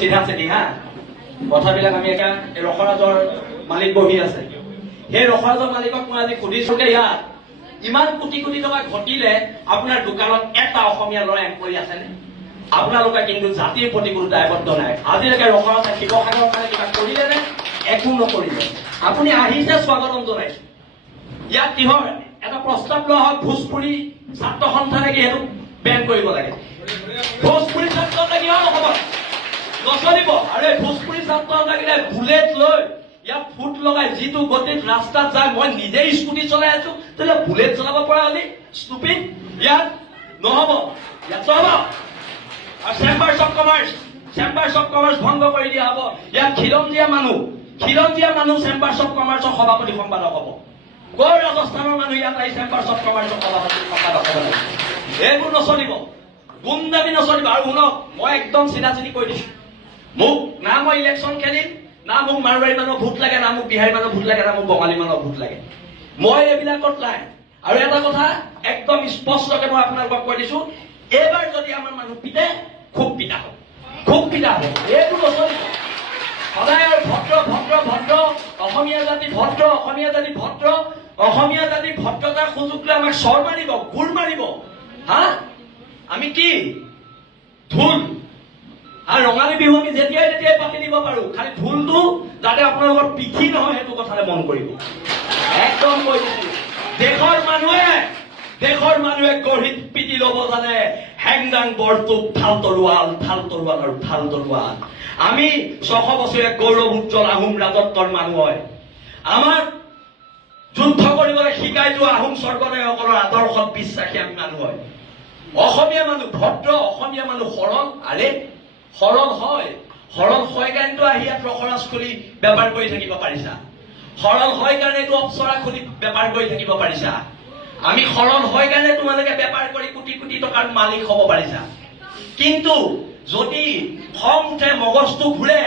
চিধা আছে হা কথাবিলাক আমি এতিয়া ৰসৰাজৰ মালিক বহি আছে সেই ৰসৰাজৰ মালিকক মই আজি সুধিছো যে ইয়াত ইমান কোটি কোটি টকা ঘটিলে আপোনাৰ দোকানত এটা অসমীয়া ল'ৰা এমপ্লয়ী আছেনে আপোনালোকে কিন্তু জাতিৰ প্ৰতি কোনো দায়বদ্ধ নাই আজিলৈকে ৰসৰাজে শিৱসাগৰৰ কাৰণে কিবা কৰিলে নে একো নকৰিলে আপুনি আহিছে স্বাগতম জনাইছে ইয়াত কিহৰ এটা প্ৰস্তাৱ লোৱা হয় ভোজপুৰী ছাত্ৰ সন্থানে কি সেইটো বেন কৰিব লাগে ভোজপুৰী ছাত্ৰ কিহৰ নহ'ব নচলিব আৰু ভোজপুৰী ছাত্ৰ লাগিলে বুলেট লৈ ইয়াত ফুট লগাই যিটো গতিত ৰাস্তাত যায় মই নিজেই স্কুটি চলাই আছো তেতিয়াহ'লে বুলেট চলাব পৰা হ'লে ষ্টুপিড ইয়াত নহ'ব ইয়াত চলাব আৰু চেম্বাৰ্ছ অফ কমাৰ্চ ভংগ কৰি দিয়া হ'ব ইয়াত খিলঞ্জীয়া মানুহ চেম্বাৰ্ছ অফ কমাৰ্চৰ সভাপতি সম্পাদক হ'ব কৰ ৰাজস্থানৰ মানুহ ইয়াত আহি চেম্বাৰ্ছ অফ কমাৰ্চৰ সভাপতি সম্পাদক হ'ব লাগে এইবোৰ নচলিব গুণ্ডামি নচলিব আৰু শুনক মই একদম চিধা চিধি কৈ দিছো মোক না মই ইলেকশ্যন খেলিম না মোক মাৰোৱাৰী মানুহ ভোট লাগে না মোক বিহাৰী মানুহ ভোট লাগে না মোক বঙালী মানুহ ভোট লাগে মই এইবিলাকত নাই আৰু এটা কথা একদম স্পষ্টকে মই আপোনালোকক কৈ দিছো এইবাৰ যদি আমাৰ মানুহ পিতে খুব পিতা হ'ব এইটো নচলিব সদায় আৰু ভদ্ৰ অসমীয়া জাতি ভদ্ৰতাৰ সুযোগ লৈ আমাক চৰ মাৰিব গোৰ মাৰিব হা আমি কি ঢোল আৰু ৰঙালী বিহু আমি যেতিয়াই পাতি দিব পাৰো খালি ঢোলটো যাতে আপোনালোকৰ পিঠি নহয় সেইটো কথালে মন কৰিব একদম কৈ দিছো দেশৰ মানুহে গঢ়ি পিটি ল'ব জানে হেংদাং বৰটোপ ঠাল তৰোৱাল আমি 600 বছৰীয়া গৌৰৱ উজ্জ্বল আহোম ৰাজত্বৰ মানুহ হয় আমাৰ যুদ্ধ কৰিবলৈ শিকাই যোৱা আহোম স্বৰ্গদেউসকলৰ আদৰ্শত বিশ্বাসী আমি মানুহ হয় অসমীয়া মানুহ ভদ্ৰ অসমীয়া মানুহ সৰল হয় কাৰণেতো আহি ইয়াত ৰসৰাজ খুলি বেপাৰ কৰি থাকিব পাৰিছা সৰল হয় কাৰণেতো অপ্সৰা খুলি বেপাৰ কৰি থাকিব পাৰিছা আমি সৰল হয় কাৰণে তোমালোকে বেপাৰ কৰি কোটি কোটি টকাৰ মালিক হ'ব পাৰিছা কিন্তু যদি খং উঠে মগজটো ঘূৰে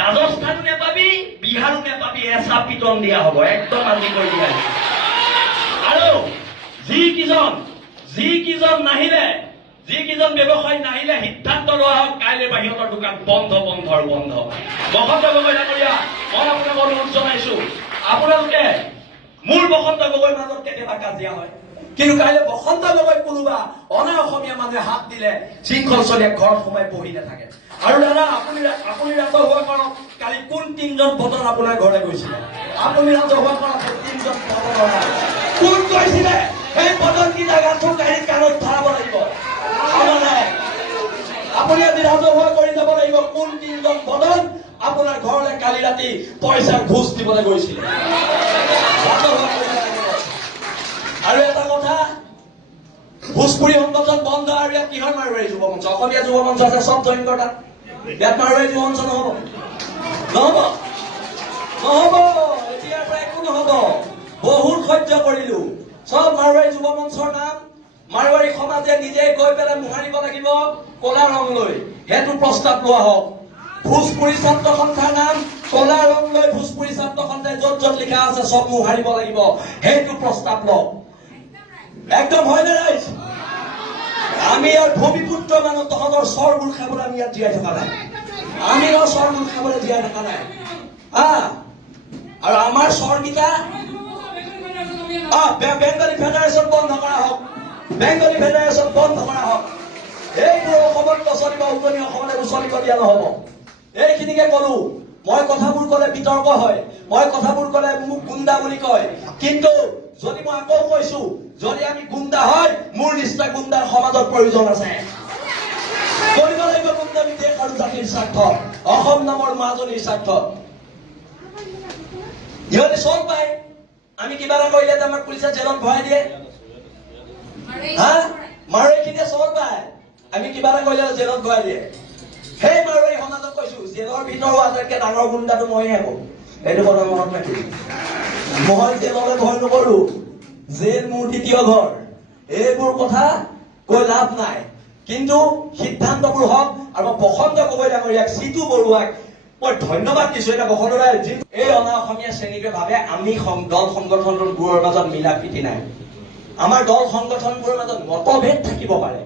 ৰাজস্থানো নেপাবি বিহাৰো নেপাবি এচা পিটন দিয়া হ'ব একদম আজি কৈ দিয়া আৰু যিকেইজন ব্যৱসায়ী নাহিলে সিদ্ধান্ত লোৱা হওক কাইলৈ বাহিৰৰ দোকান বন্ধ বসন্ত গগৈ ডাঙৰীয়া মই আপোনাক অনুৰোধ জনাইছো আপোনালোকে মোৰ বসন্ত গগৈৰ মাজত কেতিয়াবা কাজিয়া হয় কিন্তু কাইলৈ বসন্ত গগৈ কোনোবা অনা অসমীয়া মানুহে হাত দিলে শৃংখল চলিয়ে ঘৰত সোমাই বহি নাথাকে আৰু দাদা আপুনি ৰাজহুৱা কৰক কালি কোন 3জন বদন আপোনাৰ ঘৰলৈ গৈছিলে আপুনি ৰাজহুৱা কৰক 3জন বদন কোন গৈছিলে সেই বদন কি জাগাটো গাড়ীত কাণত ধৰাব লাগিব আপুনি আজি ৰাজহুৱা কৰি যাব লাগিব কোন 3জন বদন আপোনাৰ ঘৰলৈ কালি ৰাতি পইচাৰ ঘোষ দিবলৈ গৈছিলে আৰু এটা কথা ভোজপুৰী সংগঠন বন্ধ আৰু ইয়াত কিহৰ মাৰোৱাৰী যুৱ মঞ্চ অসমীয়া যুৱ মঞ্চ আছে চব জইন কৰা ইয়াত মাৰোৱাৰী যুৱ মঞ্চ নহ'ব এতিয়াৰ পৰা একো নহ'ব বহুত সহ্য কৰিলো চব মাৰোৱাৰী যুৱ মঞ্চৰ নাম মাৰোৱাৰী সমাজে নিজে গৈ পেলাই মোহাৰিব লাগিব কলা ৰং লৈ সেইটো প্ৰস্তাৱ লোৱা হওক ভোজপুৰী ছাত্ৰ সন্থাৰ নাম কলা ৰং লৈ ভোজপুৰী ছাত্ৰ সন্থাই য'ত লিখা আছে চব মোহাৰিব লাগিব সেইটো প্ৰস্তাৱ লওক একদম হয় নে ৰাইজ আমি ইয়াৰ ভূমিপুত্ৰ মানুহ তহঁতৰ চৰবোৰ খাবলৈ আমি ইয়াত জীয়াই থকা নাই চৰবোৰ খাবলৈ জীয়াই থকা নাই আৰু আমাৰ চৰকেইটা বেংগলী ফেডাৰেশ্যন বন্ধ কৰা হওক এইবোৰ অসমত নচলিব উজনি অসমলৈ চলিব দিয়া নহ'ব এইখিনিকে কলো মই কথাবোৰ কলে বিতৰ্ক হয় মই কথাবোৰ কলে মোক গুণ্ডা বুলি কয় কিন্তু যদি মই আকৌ কৈছো যদি আমি গুণ্ডা হয় মোৰ নিচিনা গুণ্ডাৰ সমাজত প্ৰয়োজন আছে কৰিব লাগিব গুণ্ডামি দেশ আৰু জাতিৰ স্বাৰ্থ অসম নামৰ মাজনীৰ স্বাৰ্থ ইহঁতে চল পায় আমি কিবা এটা কৰিলে আমাক পুলিচে জেলত ভৰাই দিয়ে মাৰোৱাৰীখিনিয়ে চল পায় আমি কিবা এটা কৰিলে জেলত ভৰাই দিয়ে সেই মাৰোৱাৰী সমাজক কৈছো জেলৰ ভিতৰৰ আটাইতকৈ ডাঙৰ গুণ্ডাটো মইহে হ'ব এইটো কথা মনত ৰাখিম মই জেললৈ ভয় নকৰো জেল মোৰ দ্বিতীয় ঘৰ এইবোৰ কথা কৈ লাভ নাই কিন্তু সিদ্ধান্তবোৰ হওক আৰু বসন্ত গগৈ ডাঙৰীয়াক চিতু বৰুৱাক মই ধন্যবাদ দিছো এটা বসন্ত দাই এই অনা অসমীয়া শ্ৰেণীটোৱে ভাবে আমি দল সংগঠনবোৰৰ মাজত মিলা প্ৰীতি নাই আমাৰ দল সংগঠনবোৰৰ মাজত মতভেদ থাকিব পাৰে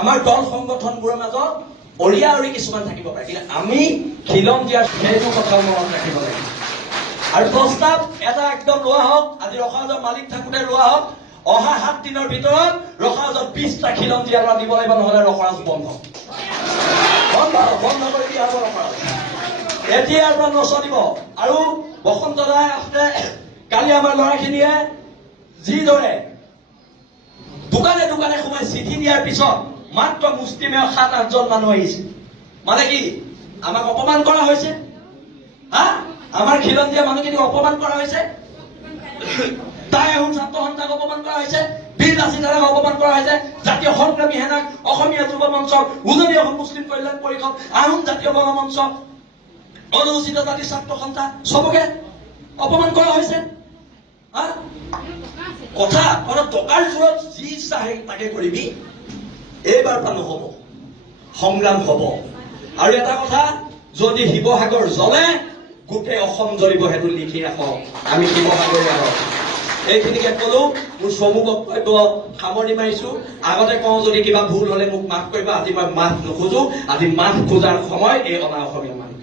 আমাৰ দল সংগঠনবোৰৰ মাজত অৰিয়া অৰি কিছুমান থাকিব পাৰে, কিন্তু আমি খিলঞ্জীয়াৰ সেইটো কথাও মনত ৰাখিব লাগিব। আৰু প্ৰস্তাৱ এটা একদম লোৱা হওক, আজি ৰখাজৰ মালিক থাকোঁতে লোৱা হওক, অহা 7 দিনৰ ভিতৰত ৰখাজত 20টা খিলঞ্জীয়া ল'ৰা দিব লাগিব, নহ'লে ৰখৰাজ বন্ধ কৰি দিয়া হ'ব ৰখৰাজ। এতিয়াৰ পৰা নচলিব। আৰু বসন্ত দাই আহোঁতে কালি আমাৰ ল'ৰাখিনিয়ে যিদৰে দোকানে দোকানে সোমাই চিঠি দিয়াৰ পিছত মাত্ৰ মুষ্টিমেয় 7-8জন মানুহ আহিছে, মানে কি আমাক অপমান কৰা হৈছে? হা, আমাৰ খিলঞ্জীয়া মানুহখিনিক অপমান কৰা হৈছে, তাই আহোম ছাত্ৰ সন্থাক অপমান কৰা হৈছে, বীৰ লাচিতাক অপমান কৰা হৈছে, জাতীয় সংগ্ৰামী সেনাক, অসমীয়া যুৱ মঞ্চক, উজনি অসম মুছলিম কল্যাণ পৰিষদ, আহোম জাতীয় গণমঞ্চ, অনুসূচিত জাতি ছাত্ৰ সন্থা, চবকে অপমান কৰা হৈছে। কথা টকাৰ জোৰত যি ইচ্ছা তাকে কৰিবি, এইবাৰ পৰা নহব, সংগ্ৰাম হব। আৰু এটা কথা, যদি শিৱসাগৰ জ্বলে গোটেই অসম জ্বলিব, সেইটো লিখি ৰাখক। আমি শিৱসাগৰীয়া হওক। এইখিনিকে কলো, মোৰ চমু বক্তব্য সামৰি মাৰিছো। আগতে কওঁ যদি কিবা ভুল হলে মোক মাফ কৰিবা, আজি মই মাফ নোখোজো। আজি মাফ খোজাৰ সময় এই অনা অসমীয়া মানুহ।